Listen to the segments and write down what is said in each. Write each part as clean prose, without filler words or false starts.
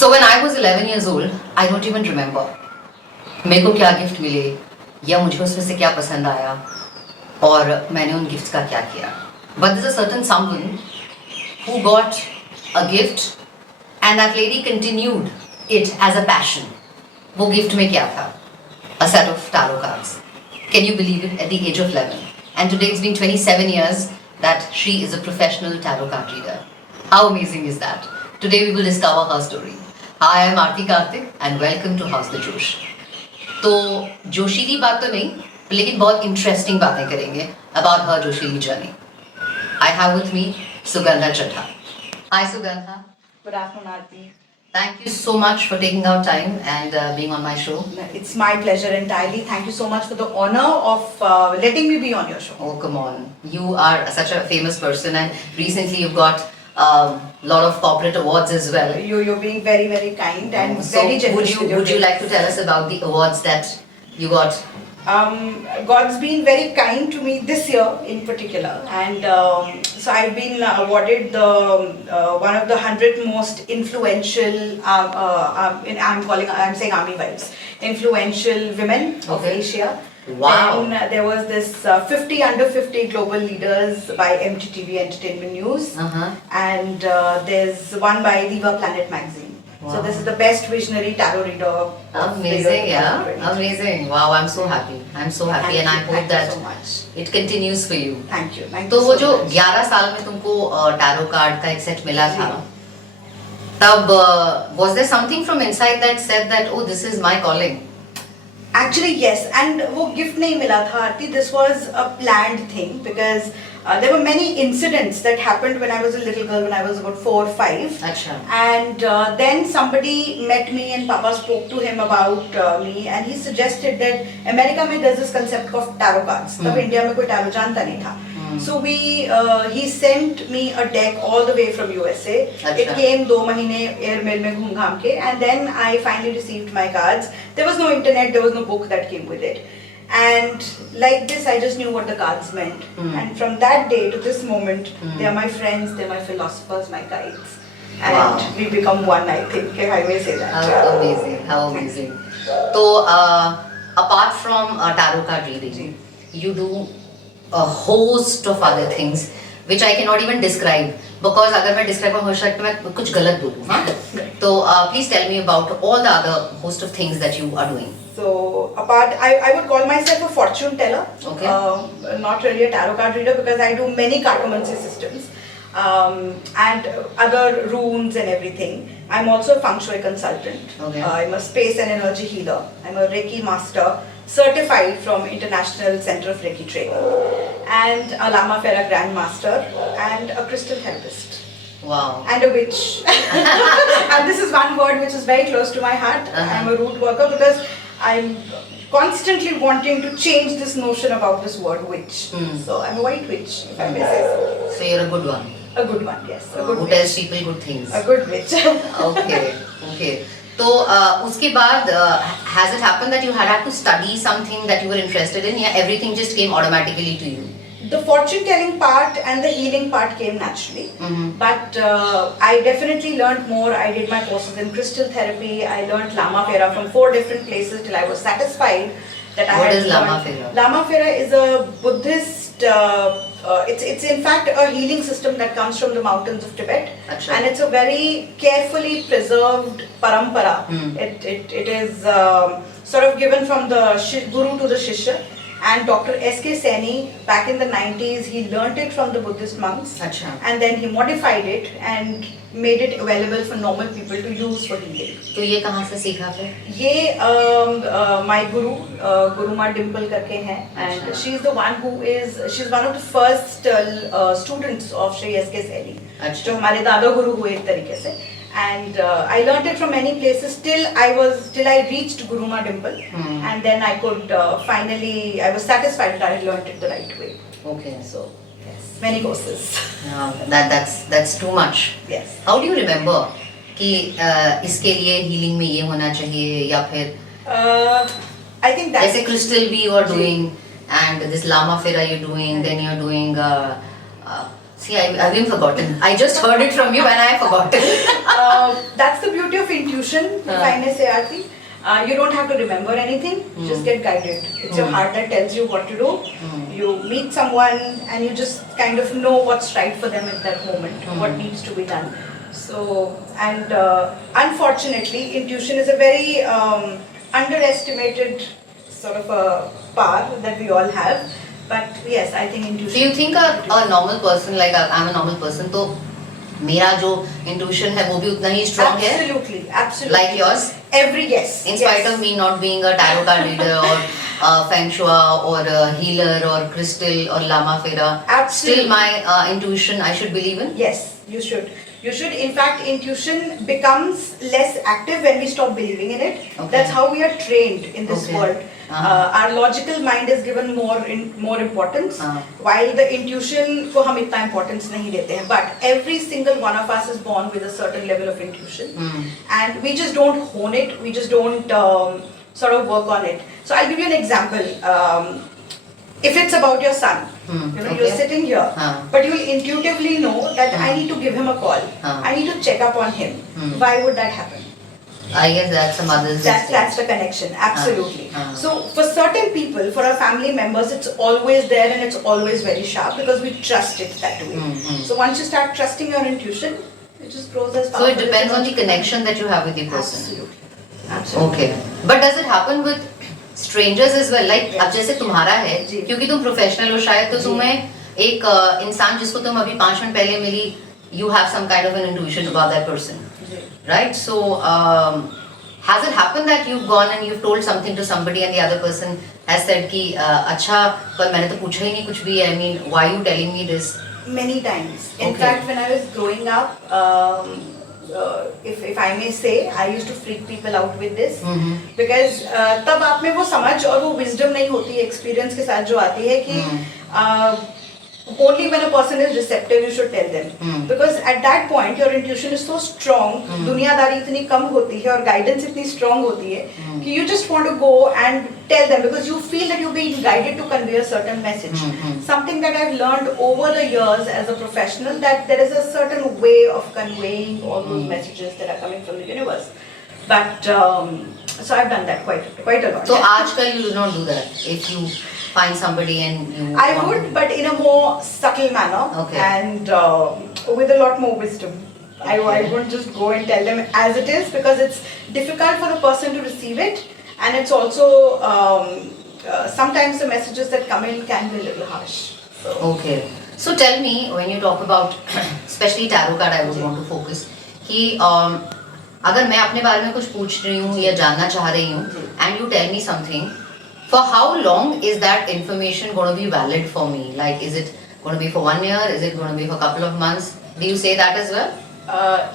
So when I was 11 years old, I don't even remember मेरे को क्या gift मिले या मुझे उसमें से क्या पसंद आया और मैंने उन गिफ्ट्स का क्या किया. But there's a certain someone who got a gift and that lady continued it as a passion. वो गिफ्ट में क्या था? A set of tarot cards. Can you believe it? At the age of 11. And today it's been 27 years that she is a professional tarot card reader. How amazing is that? Today we will discover her story. Hi, I am Arthi Karthik and welcome to House the Josh. तो जोशीली बात तो नहीं, लेकिन बहुत interesting बातें करेंगे about her जोशीली journey. I have with me Sugandha Chaddha. Hi Sugandha. Good afternoon, Arthi. Thank you so much for taking out time and being on my show. It's my pleasure entirely. Thank you so much for the honor of letting me be on your show. Oh, come on. You are such a famous person and recently you've got a lot of corporate awards as well. You're being very, very kind and So very generous. would you like to tell us about the awards that you got? God's been very kind to me this year in particular, and so I've been awarded the one of the 100 most influential. I'm saying army wives, influential women of Asia. Wow. Then there was this 50 under 50 global leaders by MTTV Entertainment News, and there's one by Viva Planet magazine. Wow. So this is the best visionary tarot reader. Amazing, yeah. Amazing. Wow, I'm so happy. I'm so happy and I hope that so much. it continues for you. Thank you. Thank तो you वो so जो much. 11 साल में तुमको tarot card का एक set मिला था, तब was there something from inside that said that oh this is my calling? Actually yes, and वो gift नहीं मिला था आरती. This was a planned thing because there were many incidents that happened when I was a little girl, when I was about 4 or 5. अच्छा. And then somebody met me and Papa spoke to him about me and he suggested that America में there's this concept of tarot cards. तब India में कोई tarot जानता नहीं था. So he sent me a deck all the way from USA. It came 2 महीने airmail में घूम घाम के and then I finally received my cards. There was no internet, there was no book that came with it. And like this, I just knew what the cards meant. And from that day to this moment, they are my friends, they are my philosophers, my guides. And we become one, I think, if I may say that. How amazing, how amazing. So, apart from tarot card reading, you do a host of other things which I cannot even describe because अगर मैं describe करूँ हो सकता है मैं कुछ गलत बोलूँ, हाँ? तो please tell me about all the other host of things that you are doing. So apart, I would call myself a fortune teller. Okay. Not really a tarot card reader because I do many cartomancy systems and other runes and everything. I'm also a feng shui consultant. Okay. I'm a space and energy healer. I'm a Reiki master, certified from International Center of Reiki Training, and a Lama Fera Grand Master, and a crystal therapist. Wow. And a witch. And this is one word which is very close to my heart. I'm a root worker because I'm constantly wanting to change this notion about this word witch. So I'm a white witch, if I may say so. So you're a good one. A good one, yes. A good Who witch. tells people good things. A good witch. Okay, okay. तो उसके बाद has it happened that you had to study something that you were interested in, या everything just came automatically to you? The fortune telling part and the healing part came naturally, but I definitely learned more. I did my courses in crystal therapy. I learned Lama Fera from 4 different places till I was satisfied that I had What is learned. Lama Fera? Lama Fera is a Buddhist. It's in fact a healing system that comes from the mountains of Tibet, Achha. and it's a very carefully preserved parampara. It is sort of given from the guru to the shishya. And Dr. S.K. Saini, back in the 90s, he learnt it from the Buddhist monks. Achha. And then he modified it and made it available for normal people to use for healing. तो ये कहाँ से सीखा फिर? ये my guru, Guru Ma Dimple करके हैं, and she's the one who is, she's one of the first students of Shri S.K. Saini, जो हमारे दादा गुरु हुए एक तरीके से. And I learnt it from many places till I reached Guru Ma Dimple, and then I could finally, I was satisfied that I had learnt it the right way. Okay. So yes, many courses. That's too much. Yes. How do you remember कि इसके लिए healing में ये होना चाहिए या फिर I think that's जैसे crystal भी you are doing and this Lama Fera you're doing, then you're doing see, I've even forgotten. I just heard it from you and I forgot. That's the beauty of of intuition, if I may say, Arthi. You don't have to remember anything, just get guided. It's your heart that tells you what to do. You meet someone and you just kind of know what's right for them at that moment, what needs to be done. So, and unfortunately, intuition is a very underestimated sort of a power that we all have. But yes, I think intuition. Do you think a normal person, like I'm a normal person, तो मेरा जो intuition है वो भी उतना ही strong है? Absolutely, absolutely. Like yours? Yes. In spite of me not being a tarot card reader or feng shui or a healer or crystal or lama fera, Absolutely. still my intuition I should believe in? Yes, you should. You should. In fact, intuition becomes less active when we stop believing in it. Okay. That's how we are trained in this Okay. world. Our logical mind is given more importance, while the intuition को हम इतना importance नहीं देते हैं. But every single one of us is born with a certain level of intuition, and we just don't hone it. We just don't sort of work on it. So I'll give you an example. If it's about your son, you're sitting here, but you will intuitively know that I need to give him a call. I need to check up on him. Why would that happen? I guess that's a mother's That's the connection, absolutely. So for certain people, for our family members, it's always there and it's always very sharp because we trust it that way. So once you start trusting your intuition, it just grows as powerful. So it depends on the connection that you have with the person. Absolutely. Okay. But does it happen with strangers as well? Like अब जैसे तुम्हारा है, क्योंकि तुम professional हो शायद, तो तुम्हें एक इंसान जिसको तुम अभी 5 मिनट पहले मिली, you have some kind of an intuition about that person. Right? So, has it happened that you've gone and you've told something to somebody and the other person has said कि अच्छा पर मैंने तो पूछा ही नहीं कुछ भी, I mean, why are you telling me this? Many times. In fact, when I was growing up, if I may say, I used to freak people out with this, because तब आप में वो समझ और वो wisdom नहीं होती है, experience के साथ जो आती है कि only when a person is receptive you should tell them, because at that point your intuition is so strong, दुनियादारी इतनी कम होती है और guidance इतनी strong होती है कि you just want to go and tell them because you feel that you're being guided to convey a certain message. Something that I've learned over the years as a professional, that there is a certain way of conveying all those messages that are coming from the universe. But so I've done that quite a lot. So आजकल you do not do that. If you find somebody and you I would, but in a more subtle manner, and with a lot more wisdom. I wouldn't just go and tell them as it is, because it's difficult for the person to receive it, and it's also sometimes the messages that come in can be a little harsh. So. Okay. So tell me, when you talk about especially tarot card, I would want to focus कि अगर मैं अपने बारे में कुछ पूछ रही हूँ या जानना चाह रही हूँ, and you tell me something, for how long is that information going to be valid for me? Like, is it going to be for 1 year? Is it going to be for a couple of months? Do you say that as well?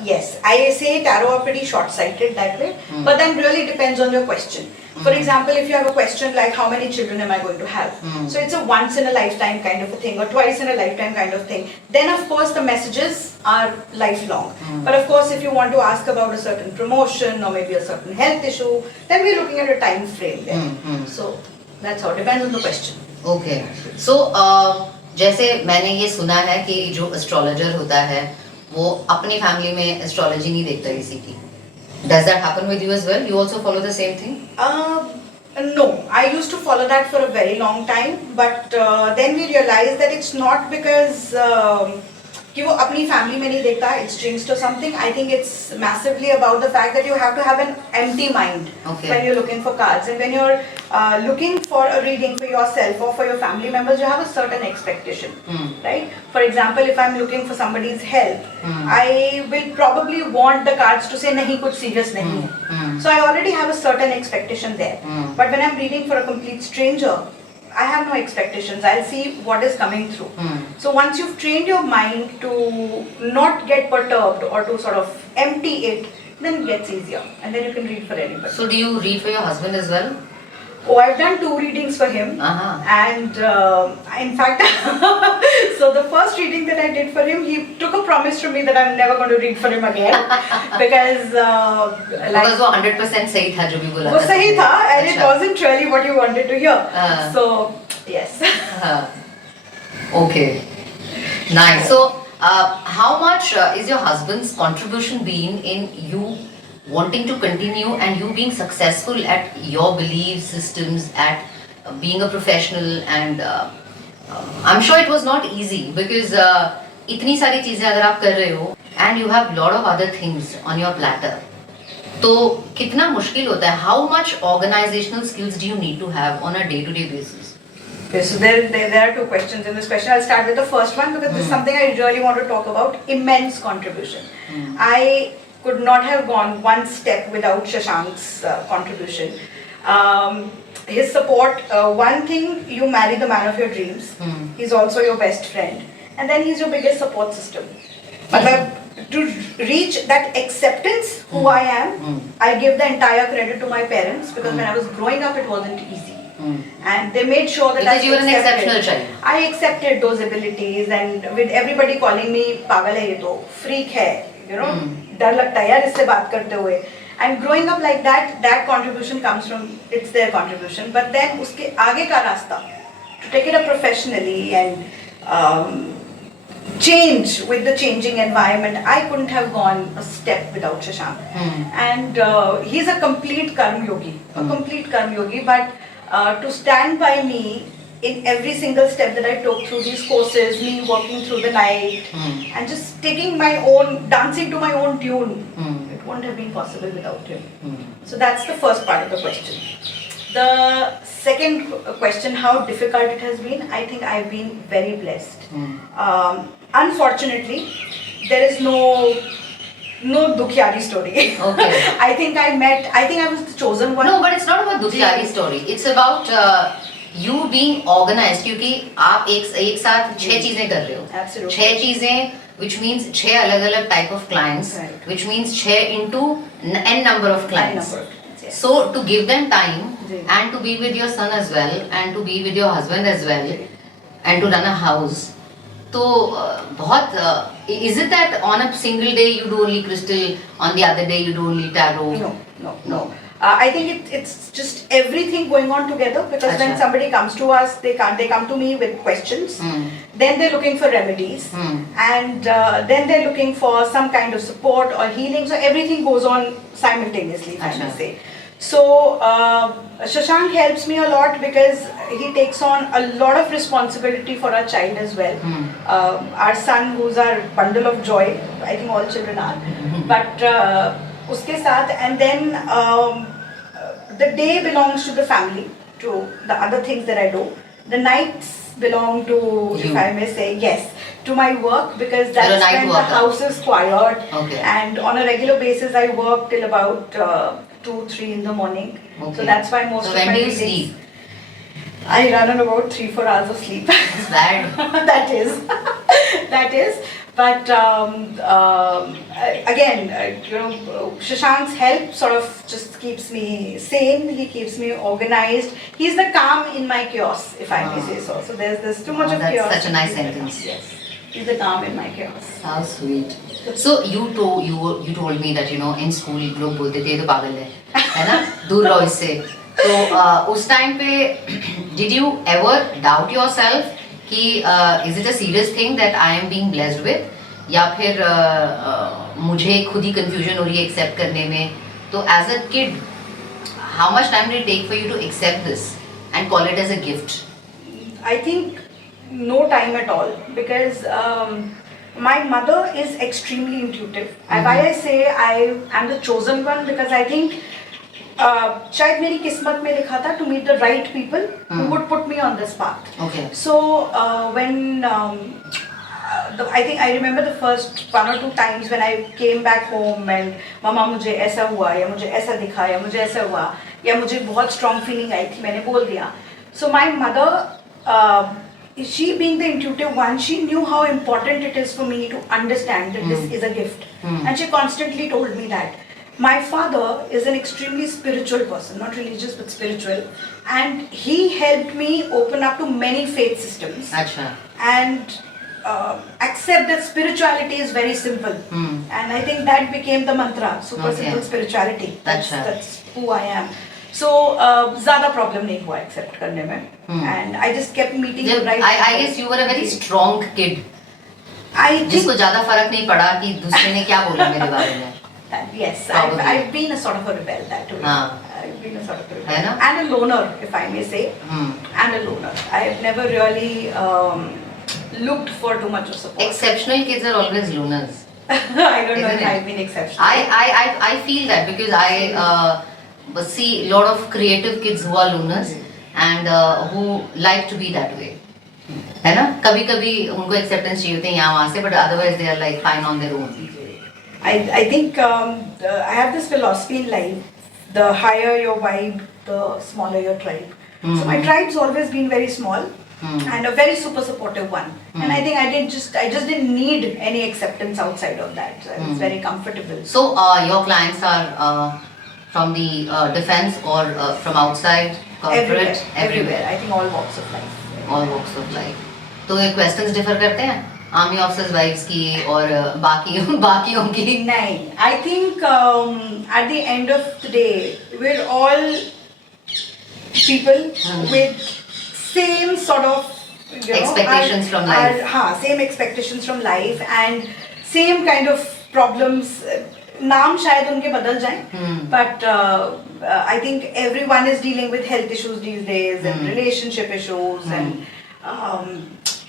Yes, I say tarot are pretty short-sighted that way, but then really depends on your question. For example, if you have a question like how many children am I going to have? So it's a once in a lifetime kind of a thing, or twice in a lifetime kind of thing. Then of course the messages are lifelong. But of course if you want to ask about a certain promotion or maybe a certain health issue, then we're looking at a time frame there. So that's how, depends on the question. Okay. So जैसे मैंने ये सुना है कि जो astrologer होता है वो अपनी फैमिली में एस्ट्रोलॉजी नहीं देखता किसी की. Does that happen with you as well? You also follow the same thing? No, I used to follow that for a very long time, but then we realized that it's not because कि वो अपनी family में नहीं देखता, it's jinxed or something. I think it's massively about the fact that you have to have an empty mind when you're looking for cards, and when you're looking for a reading for yourself or for your family members, you have a certain expectation, right? For example, if I'm looking for somebody's help, I will probably want the cards to say नहीं कुछ serious नहीं है. So I already have a certain expectation there. But when I'm reading for a complete stranger, I have no expectations. I'll see what is coming through. So once you've trained your mind to not get perturbed or to sort of empty it, then it gets easier, and then you can read for anybody. So do you read for your husband as well? Oh, I've done 2 readings for him, and in fact, so the first reading that I did for him, he took a promise from me that I'm never going to read for him again because वो 100% सही था जो भी बोला वो सही था, and it wasn't really what you wanted to hear. So yes. Okay, nice. So how much is your husband's contribution been in you wanting to continue and you being successful at your belief systems, at being a professional, and I'm sure it was not easy because इतनी सारी चीजें अगर आप कर रहे हो and you have lot of other things on your platter, तो कितना मुश्किल होता है? How much organizational skills do you need to have on a day-to-day basis? Okay, so there are two questions in this question. I'll start with the first one because this is something I really want to talk about. Immense contribution. I could not have gone one step without Shashank's contribution. His support, one thing, you marry the man of your dreams. He's also your best friend. And then he's your biggest support system. But to reach that acceptance, who I am, I give the entire credit to my parents because when I was growing up, it wasn't easy. And they made sure that because you were an exceptional child. I accepted those abilities, and with everybody calling me पागल है ये तो, freak है, you know, डर लगता है यार इससे बात करते हुए. And growing up like that, that contribution comes from, it's their contribution. But then उसके आगे का रास्ता, to take it up professionally and change with the changing environment, I couldn't have gone a step without Shashank. And he's a complete karma yogi, but to stand by me in every single step that I took through these courses, me working through the night and just taking my own, dancing to my own tune, it wouldn't have been possible without him. So that's the first part of the question. The second question, how difficult it has been, I think I've been very blessed. Unfortunately, there is no Dukhyari story. Okay. I think I was the chosen one. No, but it's not about Dukhyari story. It's about you being organized. क्योंकि आप एक साथ 6 चीजें कर रहे हो. Absolutely. 6 चीजें, which means 6 अलग-अलग type of clients, Right. which means 6 into n number of clients. Yes. So to give them time ji. and to be with your son as well and to be with your husband as well and to run a house. तो बहुत is it that on a single day you do only crystal, on the other day you do only tarot? No. I think it's just everything going on together because when somebody comes to us, they come to me with questions. Then they're looking for remedies, and then they're looking for some kind of support or healing. So everything goes on simultaneously, if I may say. So Shashank helps me a lot because he takes on a lot of responsibility for our child as well. Our son, who's our bundle of joy, I think all children are, but uske saath, and then the day belongs to the family, to the other things that I do. The nights belong to, you. if I may say, yes, to my work because that's when the house is quiet. Okay. And on a regular basis, I work till about 2-3 in the morning. Okay. So that's why most so of when my do you days sleep? I run on about 3-4 hours of sleep. It's bad. That is. But again, Shashank's help sort of just keeps me sane. He keeps me organized. He's the calm in my chaos, if I may say so. So there's too much of chaos. That's such a nice sentence. Yes, he's the calm in my chaos. How sweet. So you told me that in school लोग बोलते थे ये तो पागल है ना, दूर रहो इससे. तो उस टाइम पे did you ever doubt yourself कि is it a serious thing that I am being blessed with, या फिर मुझे खुद ही confusion हो रही है accept करने में? तो as a kid, how much time did it take for you to accept this and call it as a gift? I think no time at all because my mother is extremely intuitive. Why I say I am the chosen one because I think शायद मेरी किस्मत में लिखा था to meet the right people who would put me on this path. Okay. So when I think I remember the first 1 or 2 times when I came back home and मामा मुझे ऐसा हुआ या मुझे ऐसा दिखा या मुझे ऐसा हुआ या मुझे बहुत strong feeling आई थी, मैंने बोल दिया. So my mother, she being the intuitive one, she knew how important it is for me to understand that this is a gift, and she constantly told me that. My father is an extremely spiritual person, not religious but spiritual, and he helped me open up to many faith systems. Achha. And accept that spirituality is very simple. And I think that became the mantra, super simple spirituality. That's who I am. So ज़्यादा problem नहीं हुआ accept करने में. And I just kept meeting the right people. I guess you were a very strong kid. I think जिसको ज़्यादा फर्क नहीं पड़ा कि दूसरे ने क्या बोला मेरे बारे में. Yes, Probably. I've been a sort of a rebel that way. हाँ. I've been a sort of a है ना? rebel. And a loner, if I may say. And a loner. I've never really looked for too much of support. Exceptional kids are always loners. I don't know Isn't if it? I've been exceptional. I feel that because I see a lot of creative kids who are loners and who like to be that way. है ना? कभी कभी उनको acceptance चाहिए होते हैं यहाँ वहाँ से, but otherwise they are like fine on their own. I think I have this philosophy in life: the higher your vibe, the smaller your tribe. So my tribe's always been very small. And a very super supportive one. And I think I just didn't need any acceptance outside of that. So I was very comfortable. So your clients are from the defense or from outside, corporate, everywhere. I think all walks of life. All walks of life. तो ये questions differ करते हैं army officers wives की और बाकियों की? नहीं. I think at the end of the day, we're all people with same sort of expectations from life. Same expectations from life and same kind of problems. नाम शायद उनके बदल जाएं, but I think everyone is dealing with health issues these days and relationship issues and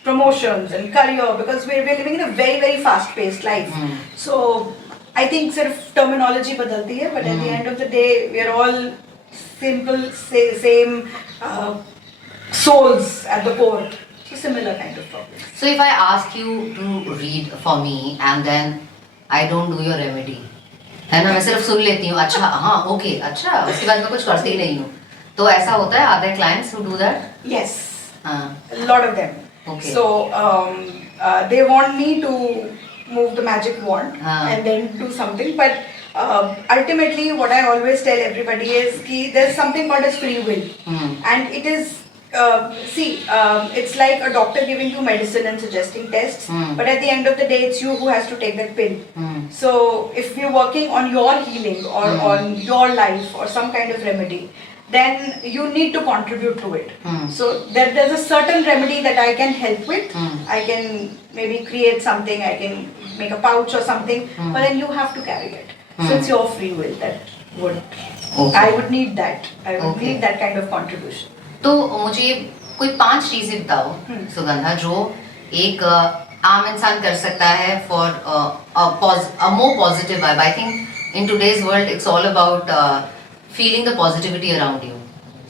promotions and career, because we're living in a very very fast paced life. So I think सिर्फ terminology बदलती है, but at the end of the day we're all simple same souls at the core. So similar kind of problems. So if I ask you to read for me and then I don't do your remedy, है ना, मैं सिर्फ सुन लेती हूँ, अच्छा हाँ okay अच्छा, उसके बाद मैं कुछ करती ही नहीं हूँ, तो ऐसा होता है? Are there clients who do that? Yes. हाँ. A lot of them. Okay. So they want me to move the magic wand and then do something, but ultimately what I always tell everybody is that there's something called as free will, and it is it's like a doctor giving you medicine and suggesting tests, but at the end of the day it's you who has to take that pill. So if you're working on your healing or on your life or some kind of remedy, then you need to contribute to it. So there's a certain remedy that I can help with. I can maybe create something, I can make a pouch or something, but then you have to carry it. So it's your free will that would, I would need that. I would need that kind of contribution. तो मुझे कोई 5 चीजें बताओ सुगंधा जो एक आम इंसान कर सकता है for a more positive vibe. I think in today's world it's all about feeling the positivity around you.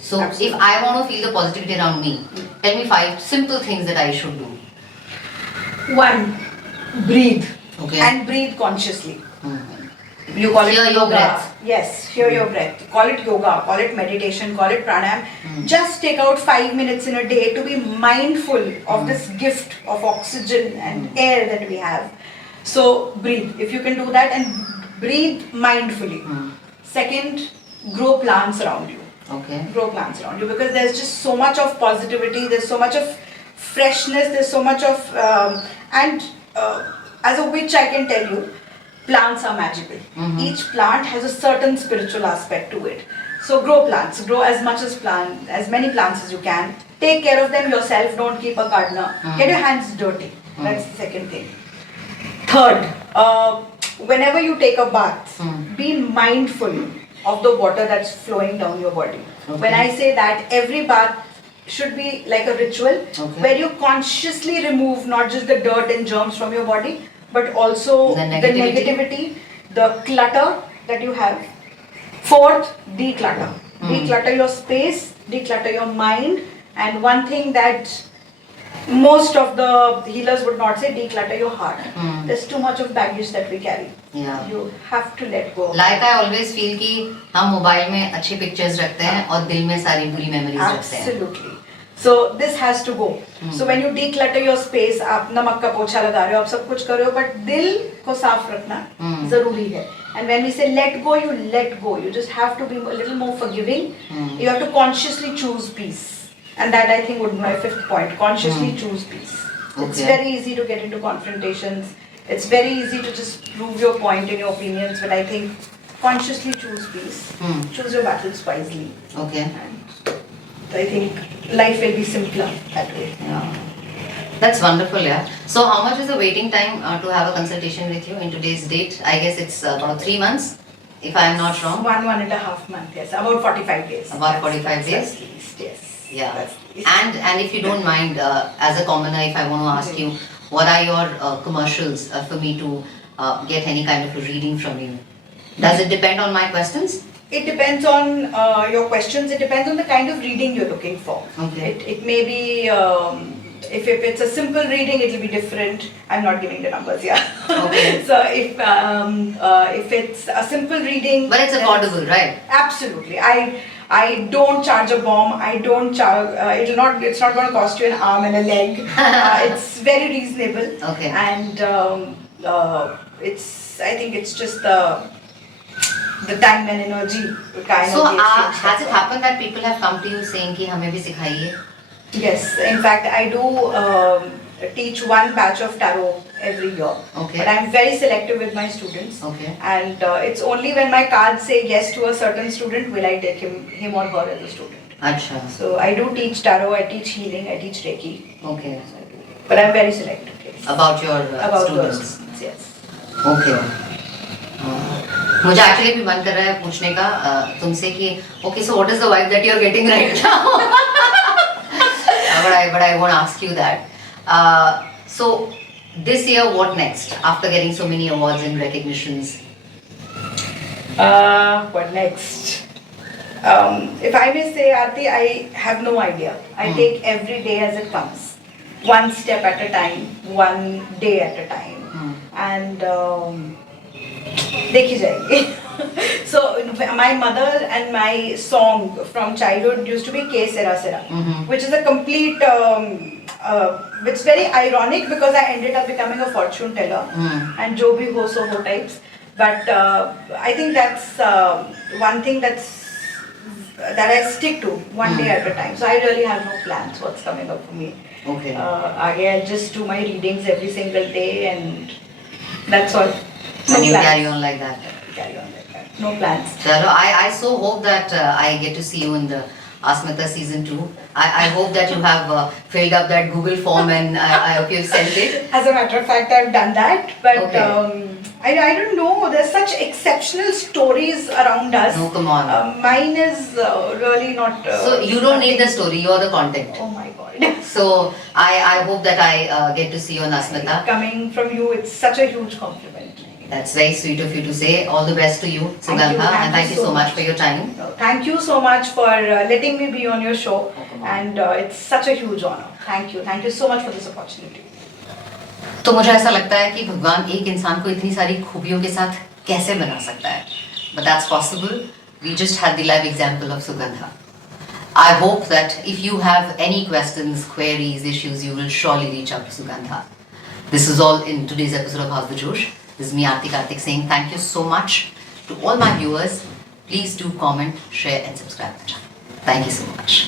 So Absolutely. if I want to feel the positivity around me, tell me 5 simple things that I should do. 1, breathe. Okay. And breathe consciously. You call Hear it your yoga. breath. Yes, hear your breath. Call it yoga, call it meditation, call it pranayam. Just take out 5 minutes in a day to be mindful of this gift of oxygen and air that we have. So breathe. If you can do that, and breathe mindfully. Second, grow plants around you. Okay. Grow plants around you, because there's just so much of positivity, there's so much of freshness, there's so much of as a witch I can tell you, plants are magical. Each plant has a certain spiritual aspect to it. So grow plants, grow as many plants as you can. Take care of them yourself, don't keep a gardener. Get your hands dirty. That's the second thing. Third, whenever you take a bath, be mindful of the water that's flowing down your body. Okay. When I say that, every bath should be like a ritual where you consciously remove not just the dirt and germs from your body, but also the the negativity, the clutter that you have. Fourth, declutter. Declutter your space, declutter your mind, and one thing that most of the healers would not say, declutter your heart. There's too much of baggage that we carry. Yeah. You have to let go. Like I always feel कि हम mobile में अच्छी pictures रखते हैं और दिल में सारी बुरी मेमोरीज रखते हैं. Absolutely. So this has to go. So when you declutter your space, आप नमक का पोछा लगा रहे हो, आप सब कुछ कर रहे हो, but दिल को साफ रखना जरूरी है. And when we say let go, you let go. You just have to be a little more forgiving. You have to consciously choose peace. And that I think would be my 5th point. Consciously choose peace. It's very easy to get into confrontations. It's very easy to just prove your point in your opinions. But I think consciously choose peace. Choose your battles wisely. Okay. And I think life will be simpler that way. Yeah. That's wonderful, yeah. So how much is the waiting time to have a consultation with you in today's date? I guess it's about 3 months, if I am not wrong. 1.5 months, yes. About 45 days. About 45 days? That's least, yes. Yeah. That's least. And if you don't mind, as a commoner, if I want to ask you, what are your commercials for me to get any kind of a reading from you? Does it depend on my questions? It depends on your questions. It depends on the kind of reading you're looking for. Okay. It may be, if it's a simple reading, it will be different. I'm not giving the numbers, yeah. Okay. So if it's a simple reading, But it's affordable, right? Absolutely. I don't charge a bomb. I don't charge. It's not going to cost you an arm and a leg. It's very reasonable. Okay. And I think it's just the time and energy kind So of. So has it happened that people have come to you saying कि हमें भी सिखाइए? Yes. In fact, I do teach one batch of tarot every year. Okay. But I'm very selective with my students. Okay. And it's only when my cards say yes to a certain student will I take him or her as a student. अच्छा. So I do teach tarot, I teach healing, I teach Reiki. Okay. But I'm very selective. Yes. About your About students. those students, yes. Okay. मुझे actually भी मन कर रहा है पूछने का तुमसे कि okay, so what is the vibe that you're getting right now? but I won't ask you that. So this year, what next? After getting so many awards and recognitions. What next? If I may say, Arthi, I have no idea. I take every day as it comes, one step at a time, one day at a time, and देखी जाएगी. So my mother and my song from childhood used to be K Sera Sera, which is a complete. It's very ironic because I ended up becoming a fortune teller and jo bhi ho so ho types. But I think that's one thing that I stick to one day at a time. So I really have no plans what's coming up for me. Okay. I'll just do my readings every single day and that's all. And you carry on like that. Carry on like that. No plans. Chalo, I so hope that I get to see you in the Asmita season 2. I hope that you have filled up that Google form and I hope you've sent it. As a matter of fact, I've done that. But Okay. I don't know. There's such exceptional stories around us. No, come on. Mine is really not. So you don't need the story, you're the content. Oh my god. So I hope that I get to see you on Asmita. Coming from you, it's such a huge compliment. That's very sweet of you to say. All the best to you, Sugandha, and thank you so much for your time. No, thank you so much for letting me be on your show, and it's such a huge honor. Thank you so much for this opportunity. तो मुझे ऐसा लगता है कि भगवान एक इंसान को इतनी सारी खूबियों के साथ कैसे बना सकता है. But that's possible. We just had the live example of Sugandha. I hope that if you have any questions, queries, issues, you will surely reach out to Sugandha. This is all in today's episode of House the Josh. This is me, Arthi Karthik, saying thank you so much to all my viewers. Please do comment, share and subscribe to the channel. Thank you so much.